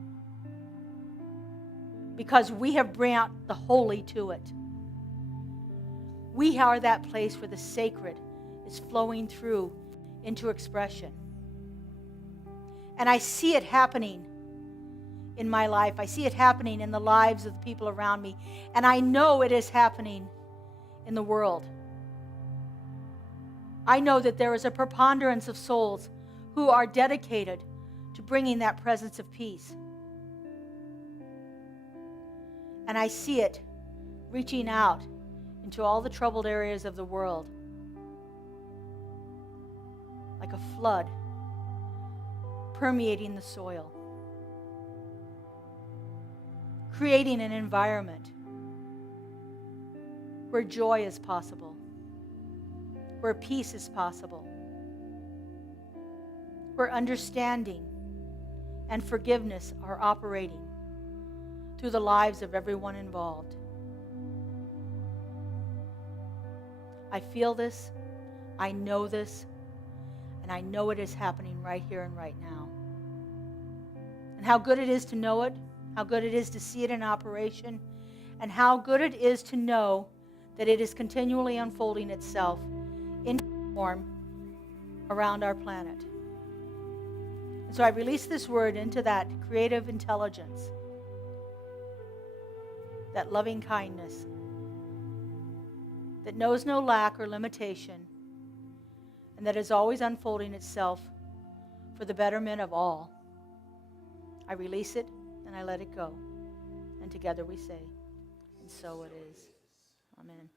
Because we have brought the holy to it. We are that place where the sacred is flowing through into expression. And I see it happening in my life. I see it happening in the lives of the people around me. And I know it is happening in the world. I know that there is a preponderance of souls who are dedicated to bringing that presence of peace. And I see it reaching out into all the troubled areas of the world like a flood permeating the soil, creating an environment where joy is possible, where peace is possible, where understanding and forgiveness are operating through the lives of everyone involved. I feel this, I know this, and I know it is happening right here and right now. And how good it is to know it, how good it is to see it in operation, and how good it is to know that it is continually unfolding itself in form around our planet. And so I release this word into that creative intelligence, that loving kindness, that knows no lack or limitation, and that is always unfolding itself for the betterment of all. I release it and I let it go. And together we say, and so it is. Amen.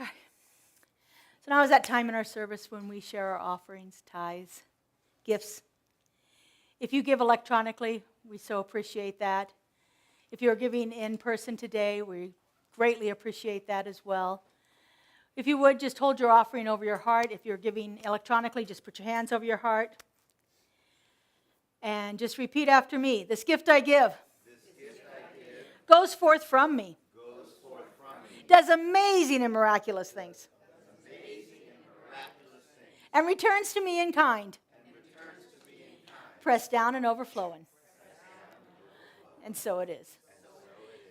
All right. So now is that time in our service when we share our offerings, tithes, gifts. If you give electronically, we so appreciate that. If you're giving in person today, we greatly appreciate that as well. If you would, just hold your offering over your heart. If you're giving electronically, just put your hands over your heart. And just repeat after me. This gift I give, goes forth from me, does amazing and miraculous things, and returns to me in kind, pressed down and overflowing. And so it is.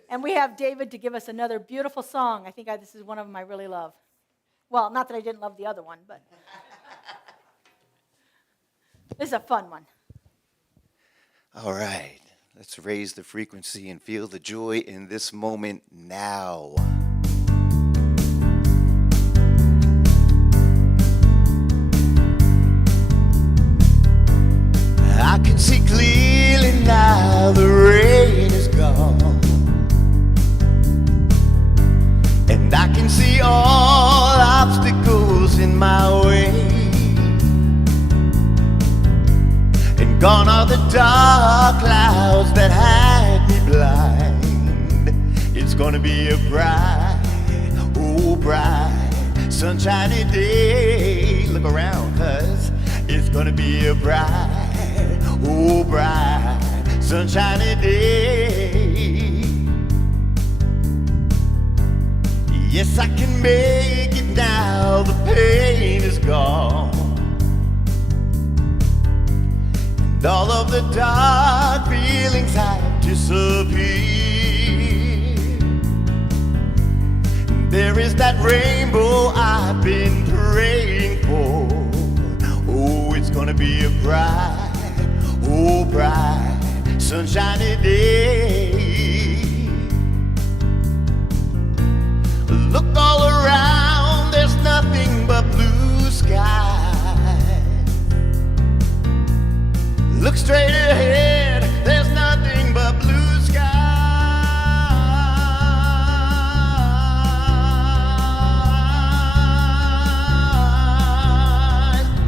And we have David to give us another beautiful song. I think this is one of them I really love. Well, not that I didn't love the other one, but this is a fun one. All right, let's raise the frequency and feel the joy in this moment now. I can see clearly now the rain is gone, and I can see all obstacles in my way, and gone are the dark clouds that had me blind. It's gonna be a bright, oh bright, sunshiny day. Look around, 'cause it's gonna be a bright, oh bright, sunshiny day. Yes, I can make it now, the pain is gone, and all of the dark feelings have disappeared. There is that rainbow I've been praying for. Oh, it's gonna be a bright, oh bright, sunshiny day. Look all around, there's nothing but blue sky. Look straight ahead, there's nothing but blue sky.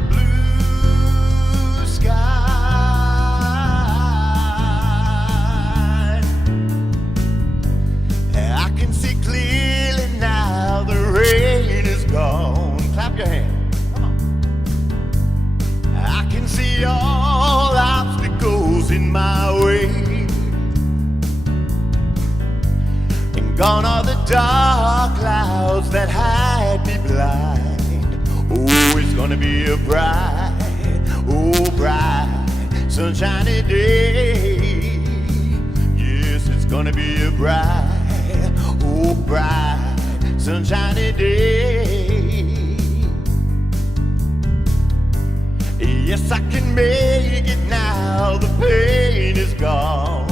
Blue sky. I can see clearly now the rain is gone. Clap your hands. Come on. I can see all obstacles in my way, and gone are the dark clouds that had me blind. Oh, it's gonna be a bright, oh bright, sunshiny day. Yes, it's gonna be a bright, oh bright, sunshiny day. Yes, I can make it now, the pain is gone,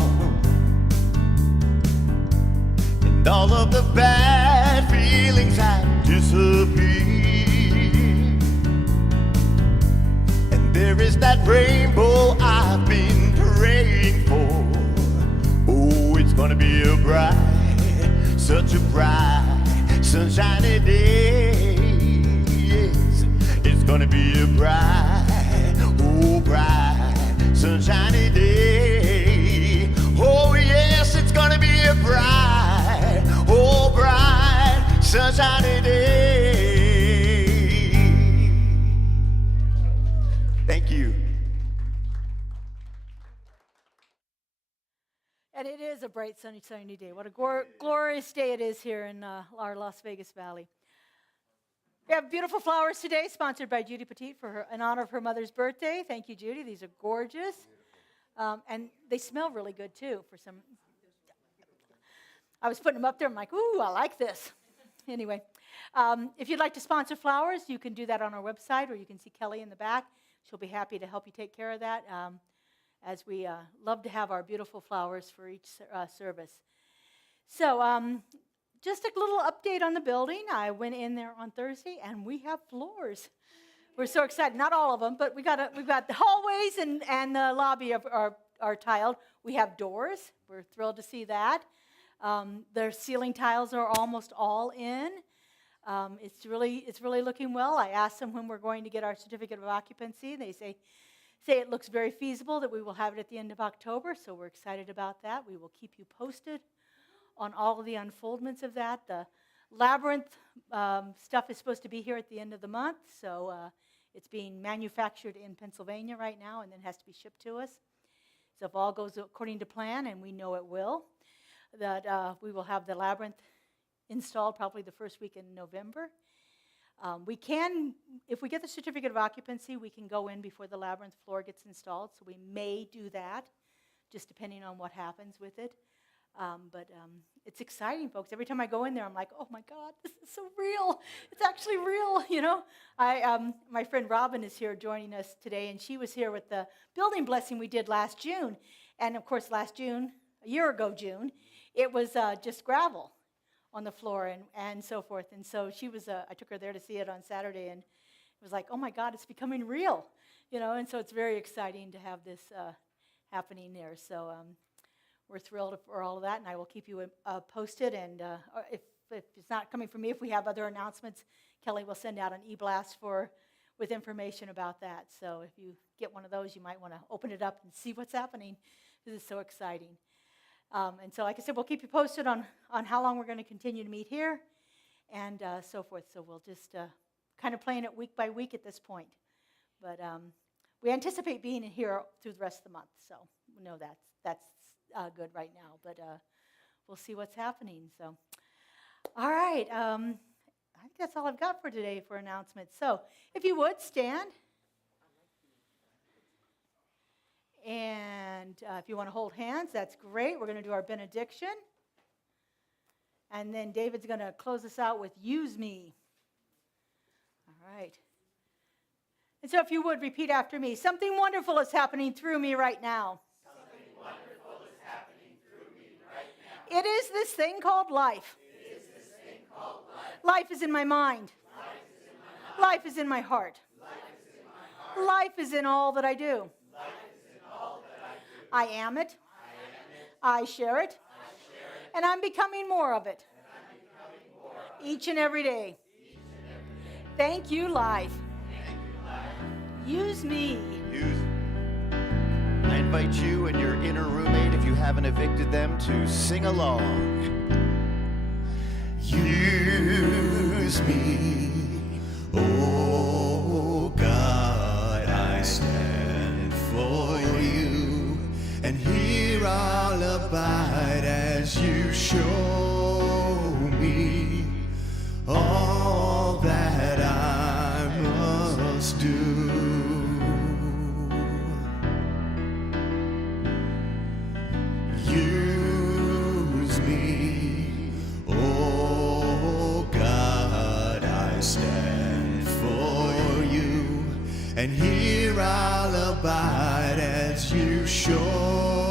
and all of the bad feelings have disappeared. And there is that rainbow I gonna be a bright, such a bright, sunshiny day. Yes, it's gonna be a bright, oh bright, sunshiny day. Oh yes, it's gonna be a bright, oh bright, sunshiny day. Thank you. And it is a bright, sunny day. What a glorious day it is here in our Las Vegas Valley. We have beautiful flowers today, sponsored by Judy Petit in honor of her mother's birthday. Thank you, Judy. These are gorgeous. And they smell really good, too. I was putting them up there. I'm like, ooh, I like this. Anyway, if you'd like to sponsor flowers, you can do that on our website, or you can see Kelly in the back. She'll be happy to help you take care of that. As we love to have our beautiful flowers for each service. So just a little update on the building. I went in there on Thursday, and we have floors. We're so excited. Not all of them, but we've got the hallways and the lobby are tiled. We have doors. We're thrilled to see that. Their ceiling tiles are almost all in. It's really looking well. I asked them when we're going to get our certificate of occupancy. They say it looks very feasible that we will have it at the end of October, so we're excited about that. We will keep you posted on all of the unfoldments of that. The labyrinth stuff is supposed to be here at the end of the month, so it's being manufactured in Pennsylvania right now and then has to be shipped to us. So if all goes according to plan, and we know it will, that we will have the labyrinth installed probably the first week in November. We can, if we get the certificate of occupancy, we can go in before the labyrinth floor gets installed, so we may do that, just depending on what happens with it. But it's exciting, folks. Every time I go in there, I'm like, oh my God, this is so real. It's actually real, you know. My friend Robin is here joining us today, and she was here with the building blessing we did last June. And of course, last June, a year ago June, it was just gravel on the floor and so forth. And so she was, I took her there to see it on Saturday, and it was like, oh my God, it's becoming real, you know. And so it's very exciting to have this happening there. So we're thrilled for all of that, and I will keep you posted. And if it's not coming from me, if we have other announcements, Kelly will send out an e-blast with information about that. So if you get one of those, you might want to open it up and see what's happening. This is so exciting. And so, like I said, we'll keep you posted on how long we're going to continue to meet here and so forth. So we'll just kind of playing it week by week at this point. But we anticipate being in here through the rest of the month. So we know that's good right now. But we'll see what's happening. So, all right. I think that's all I've got for today for announcements. So if you would, stand. And if you want to hold hands, that's great. We're going to do our benediction. And then David's going to close us out with "Use Me." All right. And so if you would, repeat after me. Something wonderful is happening through me right now. Something wonderful is happening through me right now. It is this thing called life. It is this thing called life. Life is in my mind. Life is in my mind. Life is in my heart. Life is in my heart. Life is in all that I do. Life is in all that I do. I am it. I share it. And I'm becoming more of it. Each and every day. Thank you, life. Use me. I invite you and your inner roommate, if you haven't evicted them, to sing along. Use me, oh God, I stand for you, and here I'll abide as you show me all that I must do. Use me, oh God, I stand for you, and here I'll abide as you show